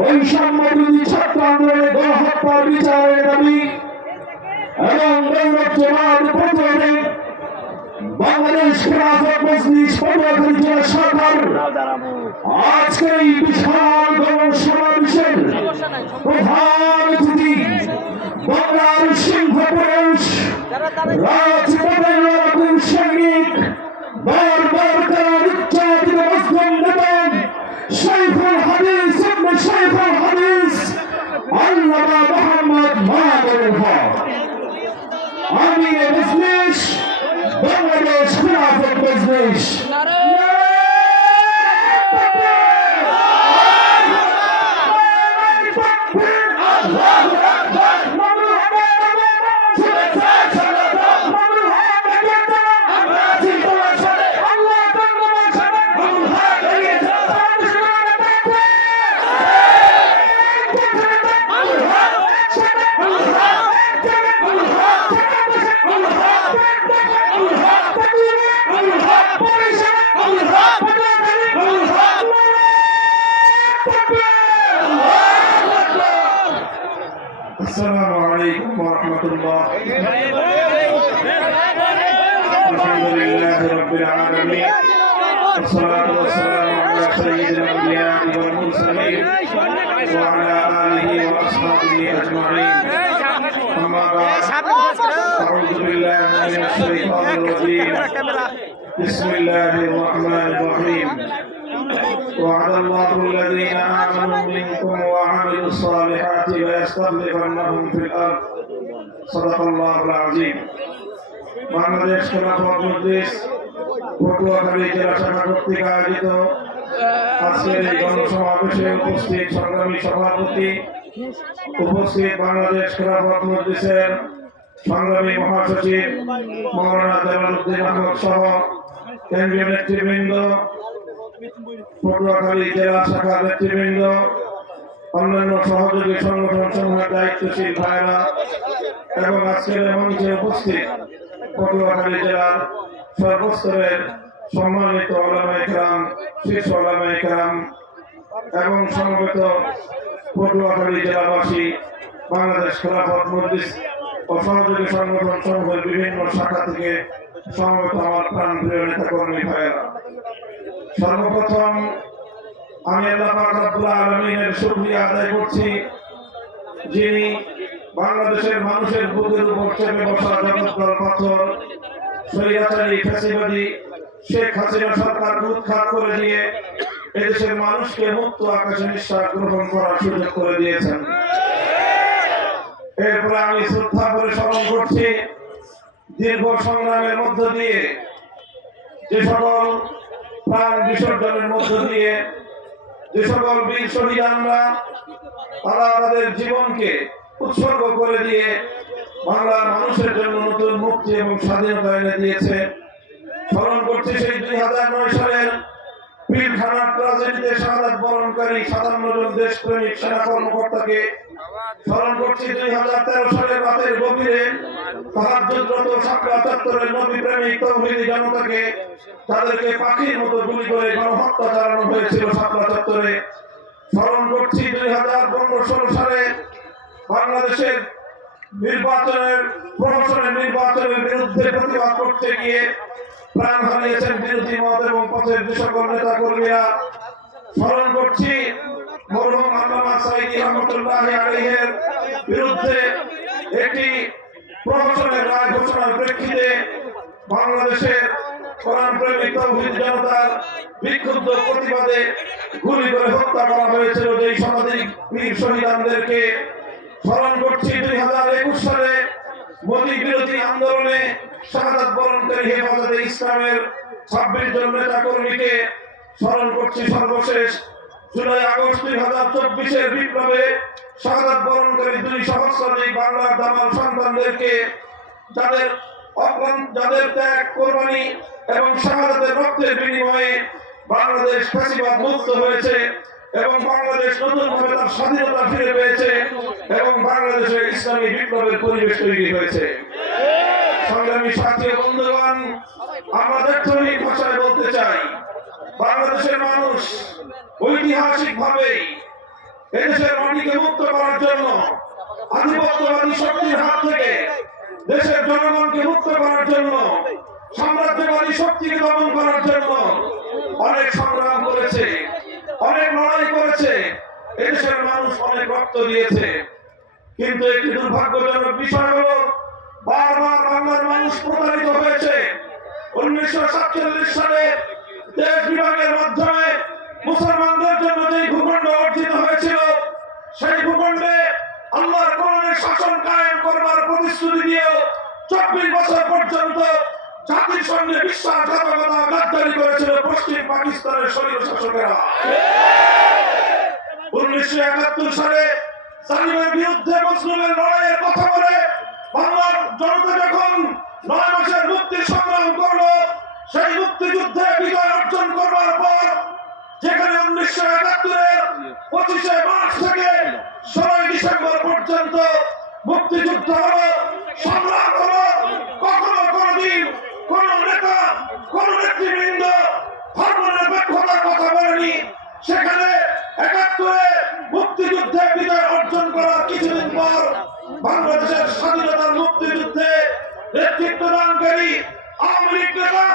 বৈষম্য বিরোধী ছাত্র আন্দোলনে গণহত্যার বিচারের দাবি এবং গৌরবজনক প্রতিবাদে বাংলাদেশ খেলাফত মজলিস পটুয়াখালী জেলা শাখার আজকে এই বিশাল গণসমাবেশের প্রধান অতিথি বাংলার সিংহ পুরুষ রাজপথের সৈনিক বারবার তারা নির্যাতিত মুসলিম নেতা শাইখুল হাদিস ইবনে শাইখুল হাদিস আল্লামা মুহাম্মদ মাহমুদুল হক আমির মজলিস বাংলাদেশ খেলাফত মজলিস السلام عليكم ورحمة الله. الحمد لله رب العالمين والصلاة والسلام على سيد الأنبياء والمرسلين وعلى آله وأصحابه أجمعين. أما بعد أعوذ بالله من الشيطان الرجيم. بسم الله الرحمن الرحيم. وعد الله الذين آمنوا منكم وعملوا الصالحات ليستخلفنهم في الأرض. صدق الله العظيم. বাংলাদেশ খেলাফত মজলিস পটুয়াখালী জেলা শাখা কর্তৃক আয়োজিত আজকের এই গণসমাবেশে উপস্থিত সংগ্রামী সভাপতি, উপস্থিত বাংলাদেশ খেলাফত মজলিসের সংগ্রামী মহাসচিব মাওলানা জালালউদ্দিন আহমদ সহ কেন্দ্রীয় নেতৃবৃন্দ, পটুয়াখালী জেলা শাখার নেতৃবৃন্দ, অন্যান্য সহযোগী সংগঠন সমূহের দায়িত্বশীল ভাইরা এবং আজকের মঞ্চে উপস্থিত পটুয়াখালী জেলার সর্বস্তরের সম্মানিত ওলামায়ে কেরাম, শীর্ষ ওলামায়ে কেরাম এবং সমবেত পটুয়াখালী জেলাবাসী, বাংলাদেশ খেলাফত মজলিস ও সহযোগী সংগঠন সমূহের বিভিন্ন শাখা থেকে সমবেত আমার প্রাণপ্রিয় নেতাকর্মী ভাইয়েরা, সর্বপ্রথম আমি আল্লাহ পাক রব্বুল আলামিনের শুকরিয়া আদায় করছি, যিনি বাংলাদেশের মানুষের বুকের উপর চেপে বসা জগদ্দল পাথর স্বৈরাচারী ফ্যাসিবাদী শেখ হাসিনা সরকার উৎখাত করে দিয়ে এদেশের মানুষকে মুক্ত আকাশে নিঃশ্বাস গ্রহণ করার সুযোগ করে দিয়েছেন। এরপরে আমি শ্রদ্ধা করে স্মরণ করছি দীর্ঘ সংগ্রামের মধ্য দিয়ে যে সকল প্রাণ বিসর্জনের মধ্য দিয়ে যে সকল বীর শহীদরা তারা তাদের জীবনকে উৎসর্গ করে দিয়ে বাংলার মানুষের জন্য নতুন মুক্তি এবং স্বাধীনতা এনে দিয়েছে। স্মরণ করছি সেই 2009 সালের পিলখানা ট্রাজেডিতে শাহাদাত বরণকারী 57 জন দেশপ্রেমিক সেনা কর্মকর্তাকে। স্মরণ করছি 2013 সালের রাতের গভীরে তাহাজ্জুদরত শাপলা চত্বরের নবী প্রেমিক তৌহিদি জনতাকে তাদেরকে পাখির মতো গুলি করে গণহত্যা চালানো হয়েছিল শাপলা চত্বরে। স্মরণ করছি 2015-16 সালে বাংলাদেশের প্রশাসনের নির্বাচনের বিরুদ্ধে প্রতিবাদ করতে গিয়ে প্রাণ হারিয়েছেন বিরোধী মত এবং পথের যে সকল নেতা কর্মীরা। স্মরণ করছি মরহুম আল্লামা সাঈদী রহমাতুল্লাহি আলাইহির বিরুদ্ধে একটি প্রশাসনের রায় ঘোষণার প্রেক্ষিতে বাংলাদেশের কোরআন প্রেমিক তৌহিদ জনতার বিক্ষুব্ধ প্রতিবাদে গুলি করে হত্যা করা হয়েছিল যেই শতাধিক বীর শহীদদেরকে। স্মরণ করছি 2021 সালে মোদী বিরোধী আন্দোলনে শাহাদাত বরণকারী হেফাজতে ইসলামের 26 জন নেতা কর্মীকে। স্মরণ করছি সর্বশেষ জুলাই আগস্ট 2024-এর বিপ্লবে শাহাদাত বরণকারী 2 সহস্রাধিক বাংলার দামাল সন্তানদেরকে, যাদের ত্যাগ, কোরবানি এবং শাহাদাতের রক্তের বিনিময়ে বাংলাদেশ ফ্যাসিবাদ মুক্ত হয়েছে এবং বাংলাদেশ নতুনভাবে তার স্বাধীনতা ফিরে পেয়েছে এবং বাংলাদেশে ইসলামী বিপ্লবের পরিবেশ তৈরি হয়েছে। সংগ্রামী সাথী বন্ধুগণ, আমরা ব্যর্থহীন ভাষায় বলতে চাই, বাংলাদেশের মানুষ ঐতিহাসিকভাবে এদেশের মাটিকে মুক্ত করার জন্য, আধিপত্যবাদী শক্তির হাত থেকে দেশের জনগণকে মুক্ত করার জন্য, সাম্রাজ্যবাদী শক্তিকে দমন করার জন্য অনেক সংগ্রাম করেছে, অনেক লড়াই করেছে, এদেশের মানুষ অনেক রক্ত দিয়েছে। কিন্তু একটি দুর্ভাগ্যজনক বিষয় হলো বারবার বাংলার মানুষ প্রতারিত হয়েছে। 1947 সালে দেশ বিভাগের মাধ্যমে মুসলমানদের জন্য যে ভূখণ্ড অর্জিত হয়েছিল, সেই ভূখণ্ডে আল্লাহর কোরআনের শাসন কায়েম করবার প্রতিশ্রুতি দিয়েও 24 বছর পর্যন্ত জাতির সঙ্গে বিশ্বাসঘাতকতা গাদ্দারি করেছিল পশ্চিম পাকিস্তানের স্বৈর শাসকেরা। 1971 সালে জালিমের বিরুদ্ধে মুসলিমের লড়াইয়ের কথা বলে বাংলার জনতা যখন 9 মাসের মুক্তি সংগ্রাম করলো, সেই মুক্তিযুদ্ধে বিজয় অর্জন করবার পর যেখানে 1971-এর 25শে মার্চ থেকে 16 ডিসেম্বর পর্যন্ত মুক্তিযুদ্ধ হলো, সংগ্রাম হলো, কখনো কোনদিন কোন নেতা, কোন নেতৃবৃন্দ ধর্মনিরপেক্ষতার কথা বলেনি। সেখানে 71-এ মুক্তিযুদ্ধে বিজয় অর্জন করার কিছুদিন পর বাংলাদেশের স্বাধীনতার মুক্তিযুদ্ধে নেতৃত্ব দানকারী আওয়ামী লীগ নেতা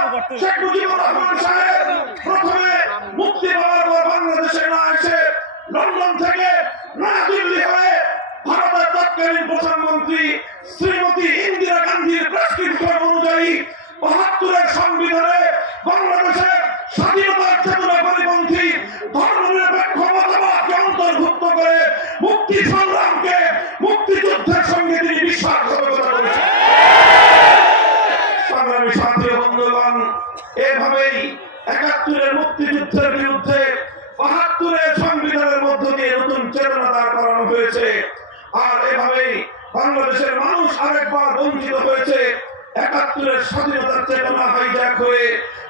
শেখ মুজিবুর রহমান সাহেব প্রথমে মুক্তি পাওয়ার পর বাংলাদেশে না এসে লন্ডন থেকে না দিল্লি হয়ে ভারতের তৎকালীন প্রধানমন্ত্রী শ্রীমতী ইন্দিরা গান্ধীর প্রেসক্রিপশন অনুযায়ী ৭২-এর সংবিধানে বাংলাদেশের স্বাধীনতার চেতনা পরিপন্থী ধর্মনিরপেক্ষ মতবাদকে অন্তর্ভুক্ত করে মুক্তি সংগ্রামকে মুক্তিযুদ্ধের সঙ্গে তিনি বিশ্বাসঘাতকতা করেছেন। সংগ্রামী সাথী বন্ধুগণ, এভাবেই ৭১-এর মুক্তিযুদ্ধের বিরুদ্ধে ৭২-এর সংবিধানের মধ্য দিয়ে নতুন চেতনা দাঁড় করানো হয়েছে। আর এভাবেই বাংলাদেশের মানুষ আরেকবার বঞ্চিত হয়েছে। ৭১-এর স্বাধীনতার চেতনা হাইজ্যাক হয়ে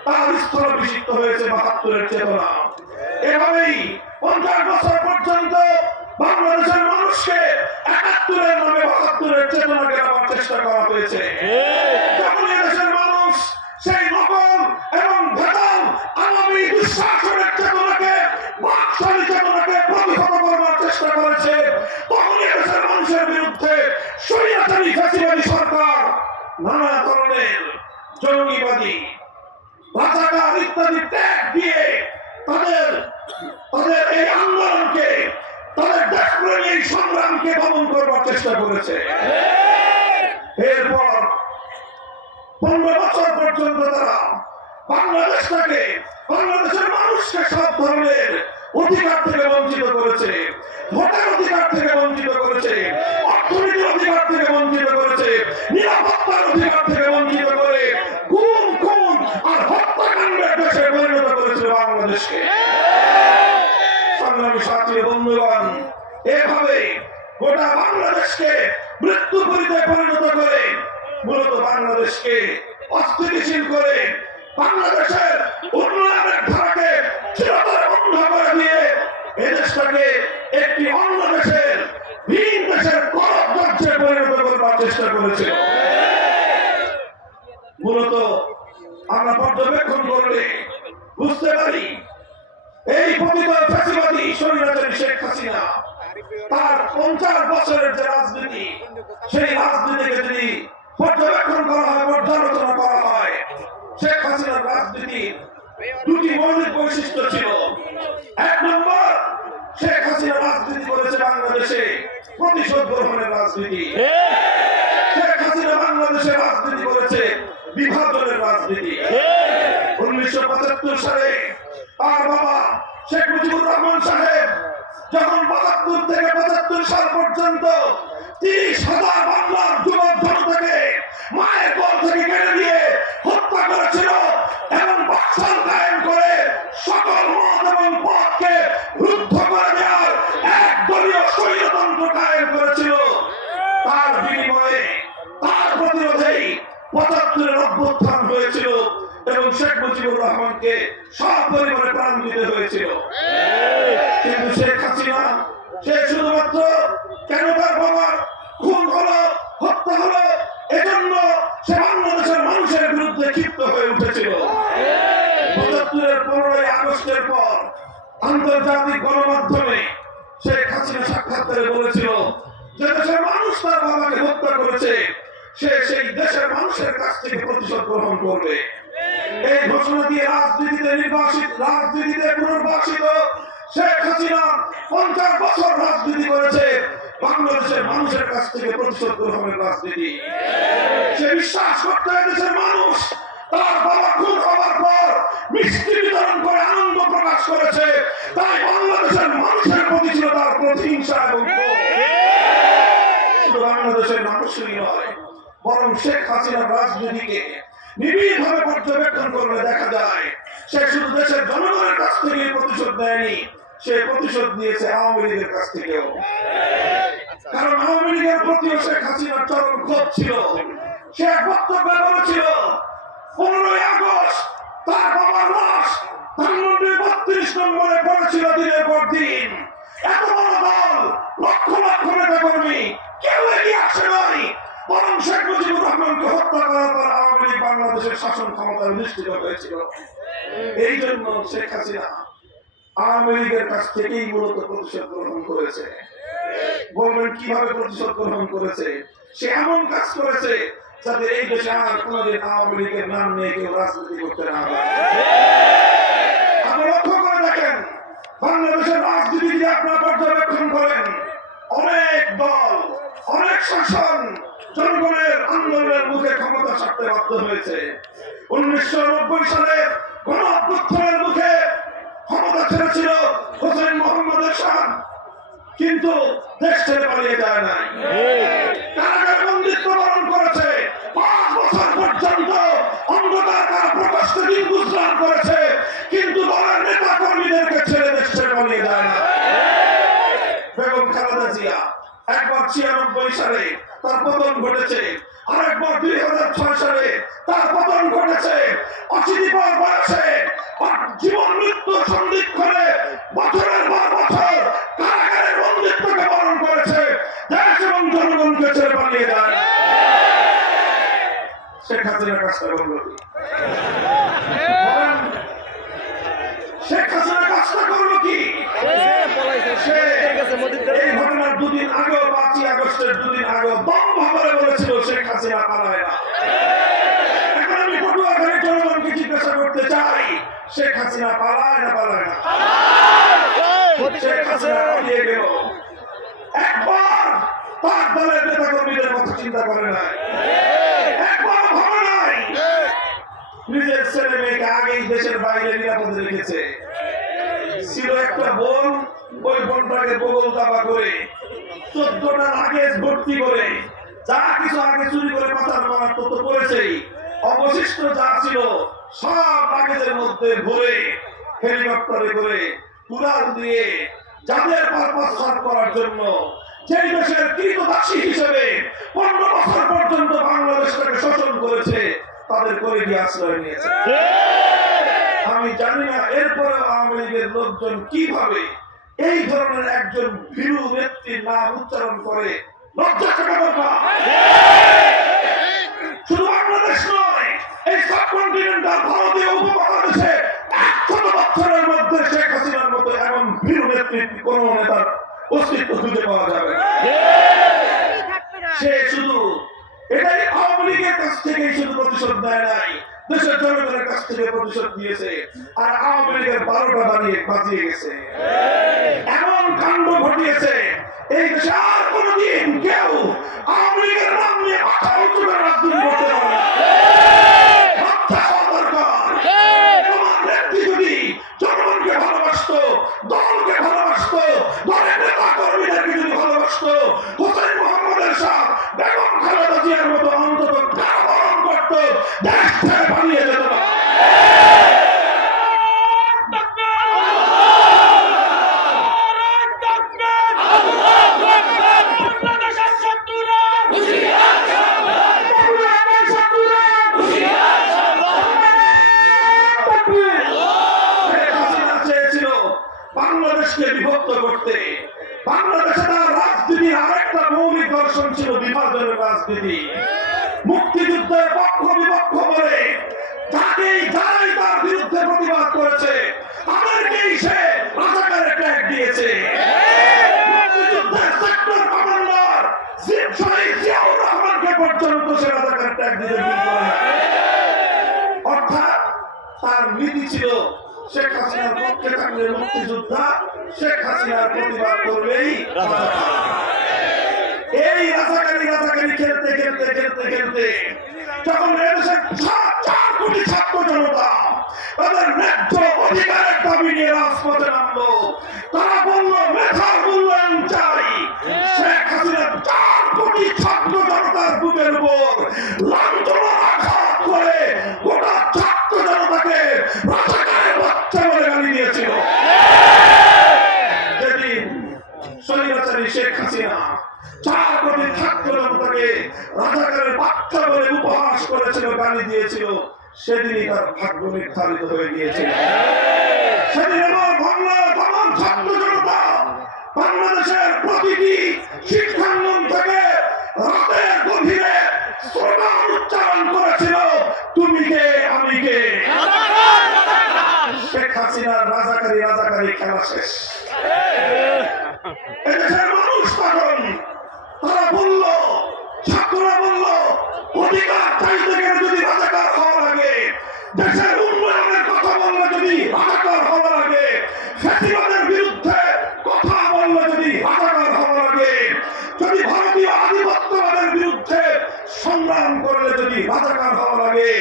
তার স্থলাভিষিক্ত হয়েছে ৭২-এর চেতনা। এভাবেই 50 বছর পর্যন্ত বাংলাদেশের মানুষকে ৭১-এর নামে ৭২-এর চেতনাকে আবার চেষ্টা করা হয়েছে। যখন এদেশের মানুষ সেই নকল এবং ভেদাল আওয়ামী দুঃশাসনের চেতনাকে, বাকশালী চেতনাকে প্রতিহত করবার চেষ্টা করেছে, তখন এদেশের মানুষের বিরুদ্ধে স্বৈরাচারী ফ্যাসিবাদী সরকার নানা ধরনের জঙ্গিবাদী, রাজাকার ইত্যাদি ট্যাগ দিয়ে তাদের এই আন্দোলনকে, তাদের দেশপ্রেমী এই সংগ্রামকে দমন করবার চেষ্টা করেছে। এরপর 15 বছর পর্যন্ত তারা বাংলাদেশটাকে, বাংলাদেশের মানুষকে সব ধরনের অধিকার থেকে বঞ্চিত করেছে, ভোটের অধিকার থেকে বঞ্চিত করেছে, অর্থনীতির অধিকার থেকে বঞ্চিত করেছে, নিরাপত্তার অধিকার থেকে বঞ্চিত করে খুন আর হত্যাকাণ্ডের দেশে পরিণত করেছে বাংলাদেশকে। সংগ্রামী সাথী বন্ধুগণ, এভাবে গোটা বাংলাদেশকে মৃত্যুপুরীতে পরিণত করে, মূলত বাংলাদেশকে অস্থিতিশীল করে, বাংলাদেশের উন্নয়নের ধারাকে চিরতরে বন্ধ করে দিয়ে এদেশটাকে একটি অন্য দেশের, ভিন দেশের গলদ রাজ্যে পরিণত করবার চেষ্টা করেছে। মূলত আমরা পর্যবেক্ষণ করলে বুঝতে পারি এই পতিত ফ্যাসিবাদী স্বৈরাচারী শেখ হাসিনা তার 50 বছরের যে রাজনীতি, সেই রাজনীতিকে যদি পর্যবেক্ষণ করা হয়, পর্যালোচনা করা হয়, শেখ হাসিনার রাজনীতির দুটি মৌলিক বৈশিষ্ট্য ছিল। 1 নম্বর, শেখ হাসিনা রাজনীতি করেছে বাংলাদেশে প্রতিশোধ গ্রহণের রাজনীতি। শেখ হাসিনা বাংলাদেশে রাজনীতি করেছে বিভাজনের রাজনীতি। 1975 সালে তার বাবা শেখ মুজিবুর রহমান সাহেব যখন 72 থেকে 75 সাল পর্যন্ত 30,000 বাংলার যুবক জনতাকে মায়ের কোল থেকে কেড়ে নিয়ে হত্যা করেছিল এবং বাকশাল কায়েম করে সকল মত এবং পথকে রুদ্ধ করে দেওয়ার একদলীয় স্বৈরতন্ত্র কায়েম করেছিল, তার বিনিময়ে, তার প্রতিরোধেই 75-এর অভ্যুত্থান হয়েছিল এবং শেখ মুজিবুর রহমানকে সপরিবারে প্রাণ দিতে হয়েছিল। কিন্তু শেখ হাসিনা, সে শুধুমাত্র কেন তার বাবার খুন হলো, হত্যা হলো, এজন্য সে বাংলাদেশের মানুষের বিরুদ্ধে ক্ষিপ্ত হয়ে উঠেছিল। 75-এর 15ই আগস্টের পর আন্তর্জাতিক গণমাধ্যমে শেখ হাসিনা হাসিনা সাক্ষাৎকারে বলেছিল যে দেশের মানুষ তার বাবাকে হত্যা করেছে, সে সেই দেশের মানুষের কাছ থেকে প্রতিশোধ গ্রহণ করবে। এই ঘোষণা দিয়ে রাজনীতিতে পুনর্বাসিত শেখ হাসিনা 50 বছর রাজনীতি করেছে বাংলাদেশের মানুষের কাছ থেকে প্রতিশোধ গ্রহণের রাজনীতি। সে বিশ্বাস করতে দেশের মানুষ তার বাবা খুন হওয়ার পর মিষ্টি বিতরণ করে আনন্দ প্রকাশ করেছে, তাই বাংলাদেশের মানুষের প্রতি ছিল তার প্রতিহিংসা এবং বাংলাদেশের মানুষই নয় বরং শেখ হাসিনার রাজনীতিকে নিবিড়ভাবে পর্যবেক্ষণ করলে দেখা যায় সে শুধু দেশের জনগণের কাছ থেকে প্রতিশোধ দেয়নি, সে প্রতিশোধ নিয়েছে আওয়ামী লীগের কাছ থেকেও। কারণ আওয়ামী লীগের প্রতিও শেখ হাসিনার চরম ক্ষোভ ছিল। সে এক বক্তব্যে বলেছিল 15ই আগস্ট তার বাবার লাশ ধানমন্ডির 32 নম্বরে পড়েছিল দিনের পর দিন। এত বড় দল, লক্ষ লক্ষ নেতা কর্মী, কেউ এগিয়ে আসে নাই, বরং শেখ মুজিবুর রহমানকে হত্যা করার পর আওয়ামী লীগ বাংলাদেশের শাসন ক্ষমতায় অধিষ্ঠিত হয়েছিল। এই জন্য শেখ হাসিনা আওয়ামী লীগের কাছ থেকেই মূলত প্রতিশোধ গ্রহণ করেছে। বলবেন কিভাবে প্রতিশোধ গ্রহণ করেছে? সে এমন কাজ করেছে যাতে এই দেশে আর কোনদিন আওয়ামী লীগের নাম নিয়ে কেউ রাজনীতি করতে না পারে। আপনি লক্ষ্য করে দেখেন, বাংলাদেশের রাজনীতি যদি আপনারা পর্যবেক্ষণ করেন, অনেক দল, অনেক শাসন জনগণের আন্দোলনের মুখে ক্ষমতা ছাড়তে বাধ্য হয়েছে। 1990 সালে গণ অভ্যুত্থানের মুখে ক্ষমতা ছেড়েছিল হোসেন মোহাম্মদ এরশাদ, কিন্তু দেশ ছেড়ে পালিয়ে যায় নাই, কারাগারে বন্দিত্ব বরণ করেছে। 5 বছর পর্যন্ত অন্ধকার কারা প্রকাশ্যে দিন গুজরান করেছে, কিন্তু দলের নেতা কর্মীদেরকে ছেড়ে দেশ ছেড়ে পালিয়ে যায় না। বেগম খালেদা জিয়া একবার 96 সালে তার পতন ঘটেছে, আরেকবার 2006 সালে তার পতন ঘটেছে। অশীতিপর বয়সে জীবন মৃত্যু সন্ধিক্ষণে বছরের পর বছর কারাগারের বন্দিত্বকে বরণ করেছে, দেশ এবং জনগণকে ছেড়ে পালিয়ে যায়। শেখ হাসিনার কাজটা করল কি? শেখ হাসিনা কাজটা করলো কি? এই ঘটনার 2 দিন আগেও, 5ই আগস্টের 2 দিন আগেও দম ভাবে বলেছিল শেখ হাসিনা পালায় না। এখন আমি পটুয়াখালীর জনগণকে জিজ্ঞাসা করতে চাই, শেখ হাসিনা পালায় না? পালায় না। শেখ হাসিনা পালিয়ে গেল, একবার তার দলের নেতা কর্মীদের কথা চিন্তা করে নাই, একবার ভাবে নাই নিজের ছেলে মেয়েকে আগেই দেশের বাইরে নিরাপদে রেখেছে। ছিল একটা বোন, ওই বোনটাকে বগল দাবা করে 14টা লাগেজ ভর্তি করে যা কিছু আগে চুরি করে পাচার করার তথ্য করেছেই, অবশিষ্ট যা ছিল সব লাগেজের মধ্যে ভরে হেলিকপ্টারে করে উড়াল দিয়ে যাদের পারপাস সার্ভ করার জন্য, যেই দেশের কৃতদাসী হিসেবে 15 বছর পর্যন্ত বাংলাদেশটাকে শোষণ করেছে, তাদের করে দিয়ে আশ্রয় নিয়েছে। আমি জানি না এরপরে আওয়ামী লীগের লোকজন কিভাবে এই ধরনের একজন ভীরু নেত্রীর নাম উচ্চারণ করে। লজ্জা থাকা দরকার। শুধু বাংলাদেশ নয়, এই সাবকন্টিনেন্টাল ভারতীয় উপমহাদেশে 100 বছরের মধ্যে শেখ হাসিনার মতো এমন ভীরু নেত্রী কোন নেতার অস্তিত্ব খুঁজে পাওয়া যাবে না। সে শুধু এটাই আওয়ামী লীগের কাছ থেকেই শুধু প্রতিশোধ দেয় নাই, দেশের জনগণের কাছ থেকে প্রতিশোধ দিয়েছে, আর আওয়ামী লীগের 12টা বাজিয়ে গেছে। এমন কাণ্ড ঘটিয়েছে, এই দেশে আর কোনদিন কেউ আওয়ামী লীগের নাম নিয়ে মাথা উঁচু করে রাজনীতি করতে পারে না। মাথা হওয়া দরকার। তোমার নেত্রী যদি জনগণকে ভালোবাসতো, দলকে ভালোবাসতো, দলের নেতা কর্মীদেরকে যদি ভালোবাসতো, হোসেন মোহাম্মদ এরশাদ, বেগম খালেদা জিয়ার মতো অন্তত বরণ করত, দেশ ছেড়ে পালিয়ে যেত না। বাংলাদেশকে বিভক্ত করতে। বাংলাদেশে তার রাজনীতির আরেকটা মৌলিক দর্শন ছিল বিভাজনের রাজনীতি। মুক্তিযুদ্ধের পক্ষ বিপক্ষ বলে যারাই তার বিরুদ্ধে প্রতিবাদ করেছে, তাদেরকেই সে রাজাকারের ট্যাগ দিয়েছে। পর্যন্ত সে রাজাকার ত্যাগ দিতে ভুল করে না। অর্থাৎ তার নীতি ছিল শেখ হাসিনার পক্ষে থাকলে মুক্তিযোদ্ধা, শেখ হাসিনার প্রতিবাদ করলেই এই রাজাকারি খেলতে খেলতে খেলতে খেলতে যখন এদেশের 4 কোটি ছাত্র জনতা তাদের ন্যায্য অধিকারের দাবি নিয়ে রাজপথে নামলো, তারা বলল মেধার মূল্যায়ন চাই। শেখ হাসিনা 4 কোটি ছাত্র জনতার বুকের উপর লাঞ্ছনার আঘাত করে গোটা ছাত্র জনতাকে রাজাকারের বাচ্চা বলে গালি দিয়েছিল। যেদিন স্বৈরাচারী শেখ হাসিনা 4 কোটি ছাত্র জনতাকে রাজাকারের বাচ্চা বলে উপহাস করেছিল, গালি দিয়েছিল, সেদিনই তার ভাগ্য নির্ধারিত হয়ে গিয়েছিল। সেদিন আমার বাংলার তমাম ছাত্র জনতা বাংলাদেশের প্রতিটি শিক্ষাঙ্গন থেকে রাতের গভীরে স্লোগান উচ্চারণ করেছিল, তুমি কে আমি কে। শেখ হাসিনার রাজাকারি খেলা শেষ। এদেশের মানুষ তখন তারা বলল, ছাত্ররা বলল, অধিকার চাইতে গেলে যদি রাজাকার হওয়া লাগে, দেশের উন্নয়নের কথা বললে যদি রাজাকার হওয়া লাগে, ফ্যাসিবাদের বিরুদ্ধে কথা বললে যদি রাজাকার হওয়া লাগে, যদি ভারতীয় আধিপত্যবাদের বিরুদ্ধে সংগ্রাম করলে যদি রাজাকার হওয়া লাগে,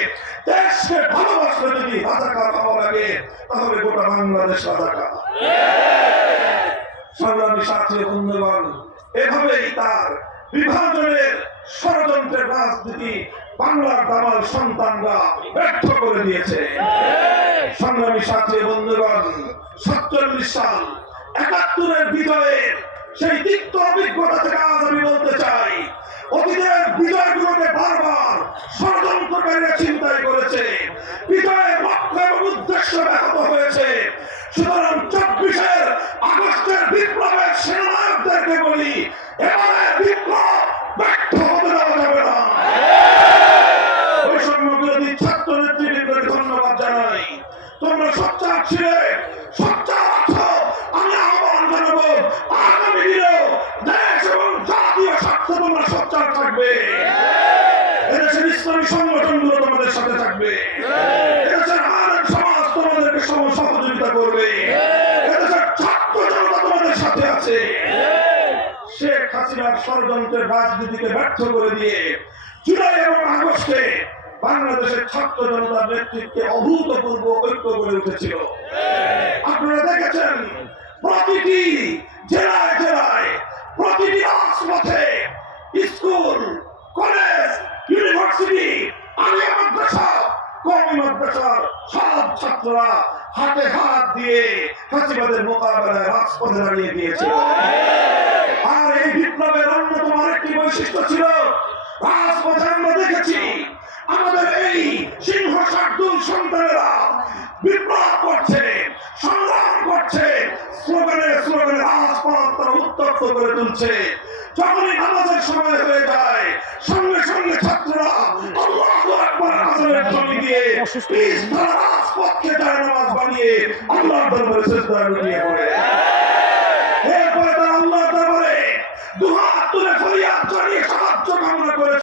দেশকে ভালোবাসলে যদি রাজাকার হওয়া লাগে, তাহলে গোটা বাংলাদেশ রাজাকার। সংগ্রামী সাথী বন্ধুগণ, এভাবেই তার বিভাজনের ষড়যন্ত্রের রাজনীতি বাংলার দামাল সন্তানরা ব্যর্থ করে দিয়েছে। সংগ্রামী সাথী বন্ধুগণ, 47 সাল 71-এর বিজয়ের সেই তিক্ত অভিজ্ঞতা থেকে আজ আমি বলতে চাই, অতীতের বিজয়গুলোকে বারবার ষড়যন্ত্রকারীরা চিন্তাই করেছে, বিজয়ের লক্ষ্য এবং উদ্দেশ্য ব্যাহত হয়েছে। সুতরাং 24 আগস্টের বিপ্লবের সেনানায়কদেরকে বলি, এবারে বিপ্লব ব্যর্থ হতে দেওয়া যাবে না। বৈষম্য বিরোধী ছাত্র নেতৃবৃন্দকে ধন্যবাদ জানাই। তোমরা সোচ্চার ছিলে, সোচ্চার আছো। আমি আহ্বান জানাবো, আগামী দিনেও দেশ এবং জাতীয় স্বার্থে তোমরা সোচ্চার থাকবে। এদেশের ইসলামী সংগঠনগুলো তোমাদের সাথে থাকবে, এদেশের আলেম সমাজ তোমাদেরকে সহযোগিতা করবে, এদেশের ছাত্র জনতা তোমাদের সাথে আছে। শেখ হাসিনার ষড়যন্ত্রের রাজনীতিকে ব্যর্থ করে দিয়ে জুলাই এবং আগস্টে বাংলাদেশের ছাত্র জনতার নেতৃত্বে অভূতপূর্ব ঐক্য গড়ে উঠেছিল। আপনারা দেখেছেন প্রতিটি জেলায় জেলায়, প্রতিটি রাজপথে, স্কুল, কলেজ, ইউনিভার্সিটি, আলিয়া মাদ্রাসা, কওমি মাদ্রাসার সব ছাত্ররা হাতে হাত দিয়ে ফ্যাসিবাদের মোকাবেলায় রাজপথে দাঁড়িয়ে গিয়েছিল। আর এই বিপ্লবের অন্যতম আরেকটি বৈশিষ্ট্য ছিল, রাজপথে আমরা দেখেছি আমাদের এই সিংহ শার্দুল সন্তানেরা বিপ্লব করছে, সংগ্রাম করছে, স্লোগানে স্লোগানে রাজপথ তারা উত্তপ্ত করে তুলছে। যখনই নামাজের সময় হয়ে যায়, সঙ্গে সঙ্গে ছাত্ররা আল্লাহু আকবার আযানের ধ্বনি দিয়ে রাজপথকে যায় নামাজ বানিয়ে আল্লাহর দরবারে সিজদায় লুটিয়ে পড়ে। এরপরে তারা আল্লাহর দরবারে দুহাত তুলে ফরিয়াদ জানিয়ে সাহায্য কামনা করে।